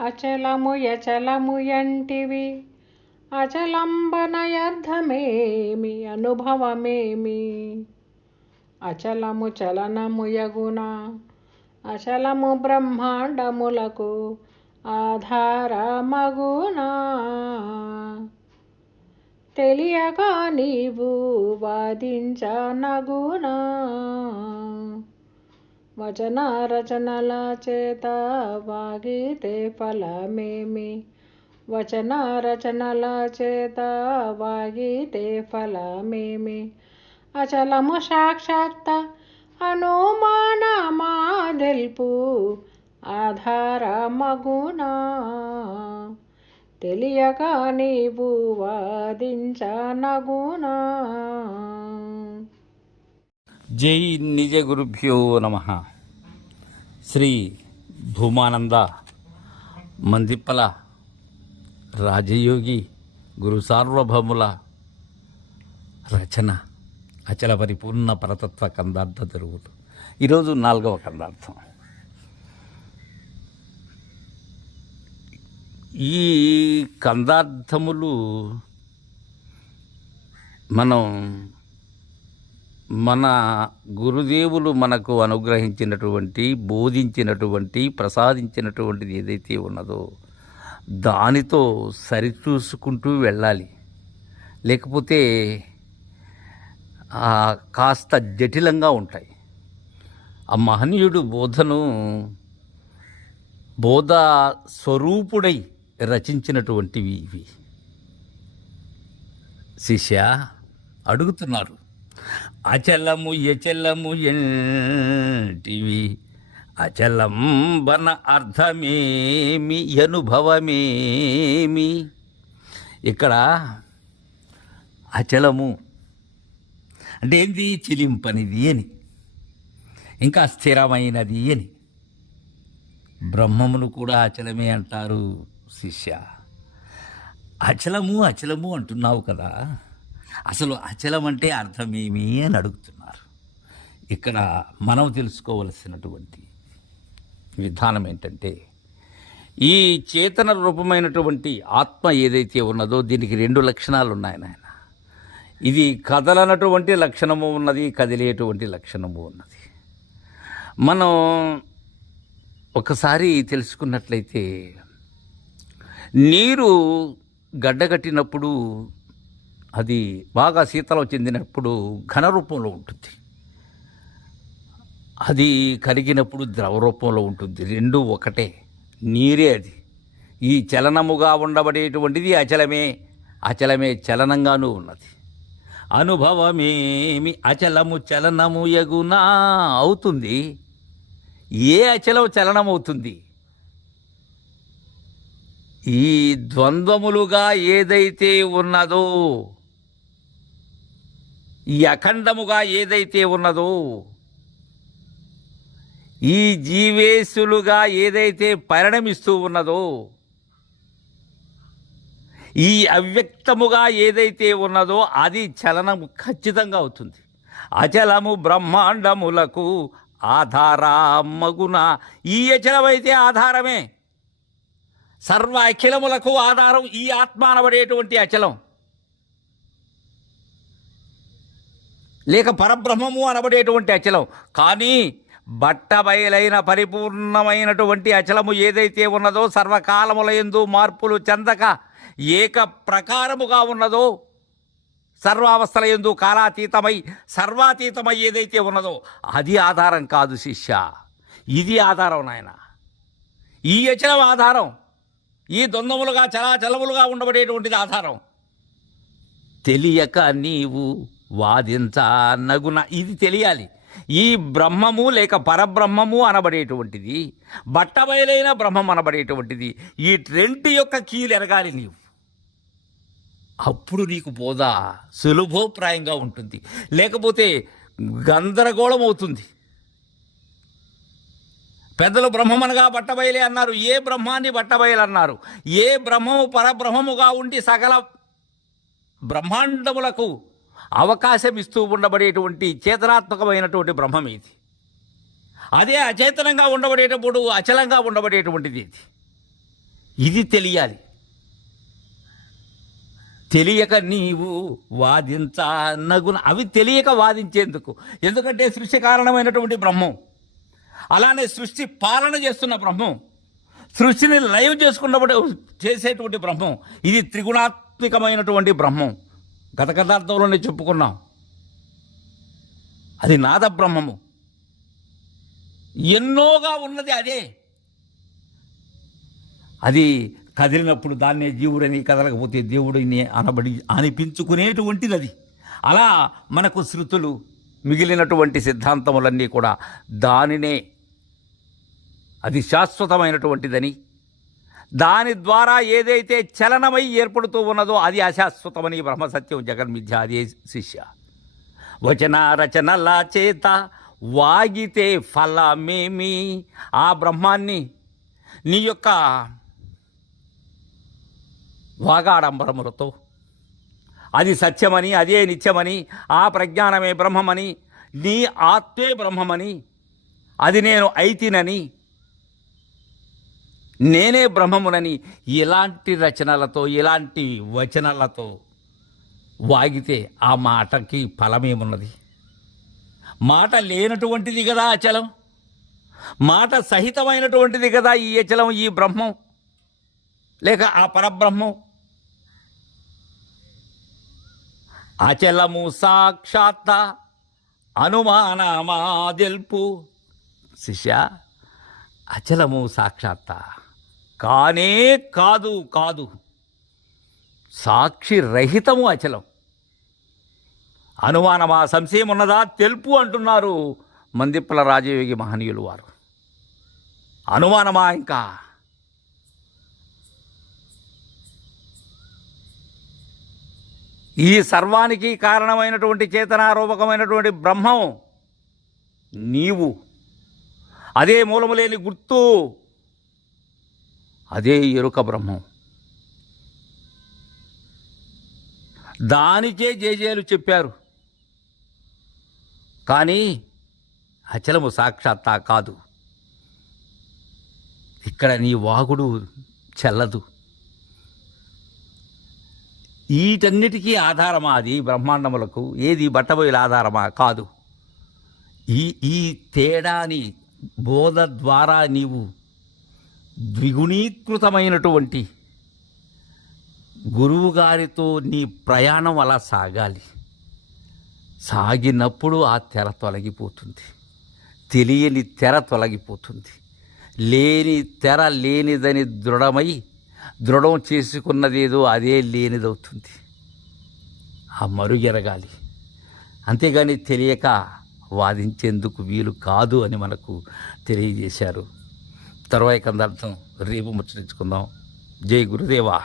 అచలము యచలము ఎంటివి అచలంబనయర్థమేమి అనుభవమేమి? అచలము చలనము యగున అచలము బ్రహ్మాండములకు ఆధారమగునా తెలియగా నీవు వాదించనగునా వచన రచనల చేత వాగితే ఫలమేమి? వచన రచనల చేత వాగితే ఫలమేమి? అచలము సాక్షాత్త అనుమానమా తెలుపు ఆధారమగునా? తెలియక నీవు వాదించనగునా? జై నిజ గురుభ్యో నమ. శ్రీ భూమానంద మందిప్పల రాజయోగి గురు సార్వభౌముల రచన అచల పరిపూర్ణ పరతత్వ కందార్థ తెలుగులు ఈరోజు నాలుగవ కందార్థం. ఈ కందార్థములు మనం మన గురుదేవులు మనకు అనుగ్రహించినటువంటి బోధించినటువంటి ప్రసాదించినటువంటిది ఏదైతే ఉన్నదో దానితో సరిచూసుకుంటూ వెళ్ళాలి. లేకపోతే ఆ, కాస్త జటిలంగా ఉంటాయి. ఆ మహనీయుడు బోధను బోధ స్వరూపుడై రచించినటువంటివి ఇవి. శిష్య అడుగుతున్నారు అచలము ఎచలము ఎంటివి అచలంబన అర్థమేమి? అనుభవమేమి? ఇక్కడ అచలము అంటే ఏంది? చిలింపనిది అని. ఇంకా స్థిరమైనది అని. బ్రహ్మమును కూడా అచలమే అంటారు శిష్య. అచలము అచలము అంటున్నావు కదా. అసలు అచలం అంటే అర్థమేమి అని అడుగుతున్నారు. ఇక్కడ మనం తెలుసుకోవలసినటువంటి విధానం ఏంటంటే ఈ చేతన రూపమైనటువంటి ఆత్మ ఏదైతే ఉన్నదో దీనికి రెండు లక్షణాలు ఉన్నాయి నాయన. ఇది కదలనటువంటి లక్షణము ఉన్నది కదిలేటువంటి లక్షణము ఉన్నది. మనం ఒకసారి తెలుసుకున్నట్లయితే నీరు గడ్డగట్టినప్పుడు అది బాగా శీతలం చెందినప్పుడు ఘన రూపంలో ఉంటుంది. అది కరిగినప్పుడు ద్రవ రూపంలో ఉంటుంది. రెండు ఒకటే. నీరే అది. ఈ చలనముగా ఉండబడేటువంటిది అచలమే. అచలమే చలనంగానూ ఉన్నది. అనుభవమేమి అచలము చలనము ఎగునా అవుతుంది. ఏ అచలం చలనమవుతుంది? ఈ ద్వంద్వములుగా ఏదైతే ఉన్నదో ఈ అఖండముగా ఏదైతే ఉన్నదో ఈ జీవేశులుగా ఏదైతే పరిణమిస్తూ ఉన్నదో ఈ అవ్యక్తముగా ఏదైతే ఉన్నదో అది చలనము ఖచ్చితంగా అవుతుంది. అచలము బ్రహ్మాండములకు ఆధారమగున ఈ అచలమైతే ఆధారమే. సర్వ అఖిలములకు ఆధారం ఈ ఆత్మ అనబడేటువంటి అచలం. లేక పరబ్రహ్మము అనబడేటువంటి అచలం. కానీ బట్టబయలైన పరిపూర్ణమైనటువంటి అచలము ఏదైతే ఉన్నదో సర్వకాలముల ఎందు మార్పులు చెందక ఏక ప్రకారముగా ఉన్నదో సర్వావస్థల ఎందు కాలాతీతమై సర్వాతీతమై ఏదైతే ఉన్నదో అది ఆధారం కాదు శిష్య. ఇది ఆధారం నాయన. ఈ అచలం ఆధారం ఈ ద్వంద్వములుగా చలాచలములుగా ఉండబడేటువంటిది ఆధారం. తెలియక నీవు వాదించనగున ఇది తెలియాలి. ఈ బ్రహ్మము లేక పరబ్రహ్మము అనబడేటువంటిది. బట్టబయలైన బ్రహ్మం అనబడేటువంటిది. ఈ రెంటి యొక్క కీలు ఎరగాలి నీవు. అప్పుడు నీకు బోధ సులభోప్రాయంగా ఉంటుంది. లేకపోతే గందరగోళం అవుతుంది. పెద్దలు బ్రహ్మమనగా బట్టబయలే అన్నారు. ఏ బ్రహ్మాన్ని బట్టబయలు అన్నారు ఏ బ్రహ్మము పరబ్రహ్మముగా ఉండి సకల బ్రహ్మాండములకు అవకాశం ఇస్తూ ఉండబడేటువంటి చేతనాత్మకమైనటువంటి బ్రహ్మం ఇది. అదే అచేతనంగా ఉండబడేటప్పుడు అచలంగా ఉండబడేటువంటిది ఇది. ఇది తెలియాలి. తెలియక నీవు వాదించనగున అవి తెలియక వాదించేందుకు. ఎందుకంటే సృష్టి కారణమైనటువంటి బ్రహ్మం. అలానే సృష్టి పాలన చేస్తున్న బ్రహ్మం. సృష్టిని లైవ్ చేసుకున్నప్పుడు చేసేటువంటి బ్రహ్మం. ఇది త్రిగుణాత్మకమైనటువంటి బ్రహ్మం. గత కథార్థంలోనే చెప్పుకున్నాం. అది నాద బ్రహ్మము. ఎన్నోగా ఉన్నది అదే. అది కదిలినప్పుడు దాన్నే జీవుడని కదలకపోతే దేవుడిని అనబడి అనిపించుకునేటువంటిది అది అలా మనకు శృతులు మిగిలినటువంటి సిద్ధాంతములన్నీ కూడా దానినే. అది శాశ్వతమైనటువంటిదని దాని ద్వారా ఏదైతే చలనమై ఏర్పడుతూ ఉన్నదో అది అశాశ్వతమని బ్రహ్మసత్యం జగన్మిథ్య అదే శిష్య. వచన రచనల చేత వాగితే ఫలమేమి? ఆ బ్రహ్మాన్ని నీ యొక్క వాగాడంబరములతో అది సత్యమని అదే నిత్యమని ఆ ప్రజ్ఞానమే బ్రహ్మమని నీ ఆత్మే బ్రహ్మమని అది నేను అయితినని నేనే బ్రహ్మమునని ఇలాంటి రచనలతో ఇలాంటి వచనాలతో వాగితే ఆ మాటకి ఫలమేమున్నది? మాట లేనటువంటిది కదా అచలం మాట సహితమైనటువంటిది కదా ఈ అచలం ఈ బ్రహ్మం. లేక ఆ పరబ్రహ్మం. అచలము సాక్షాత్త అనుమానమాదిల్పు. శిష్య అచలము సాక్షాత్త కానే కాదు కాదు. సాక్షి రహితము అచలం. అనుమానమా? సంశయం ఉన్నదా? తెలుపు అంటున్నారు మందిప్పల రాజయోగి మహనీయులు వారు. అనుమానమా ఇంకా? ఈ సర్వానికి కారణమైనటువంటి చేతనారూపకమైనటువంటి బ్రహ్మం నీవు. అదే మూలము లేని గుర్తు. అదే ఎరుక బ్రహ్మం. దానికే జేజేలు చెప్పారు. కానీ అచలము సాక్షాత్తా కాదు. ఇక్కడ నీ వాగుడు చెల్లదు. వీటన్నిటికీ ఆధారమా అది బ్రహ్మాండములకు? ఏది బట్టబయలు ఆధారమా? కాదు. ఈ ఈ తేడాని బోధ ద్వారా నీవు ద్విగుణీకృతమైనటువంటి గురువుగారితో నీ ప్రయాణం అలా సాగాలి. సాగినప్పుడు ఆ తెర తొలగిపోతుంది. తెలియని తెర తొలగిపోతుంది. లేని తెర లేనిదని దృఢమై దృఢం చేసుకున్నదేదో అదే లేనిదవుతుంది. ఆ మరుగెరగాలి అంతేగాని తెలియక వాదించేందుకు వీలు కాదు అని మనకు తెలియజేశారు తర్వాయి కందార్థం రేపు ముచ్చరించుకుందాం. జై గురుదేవా.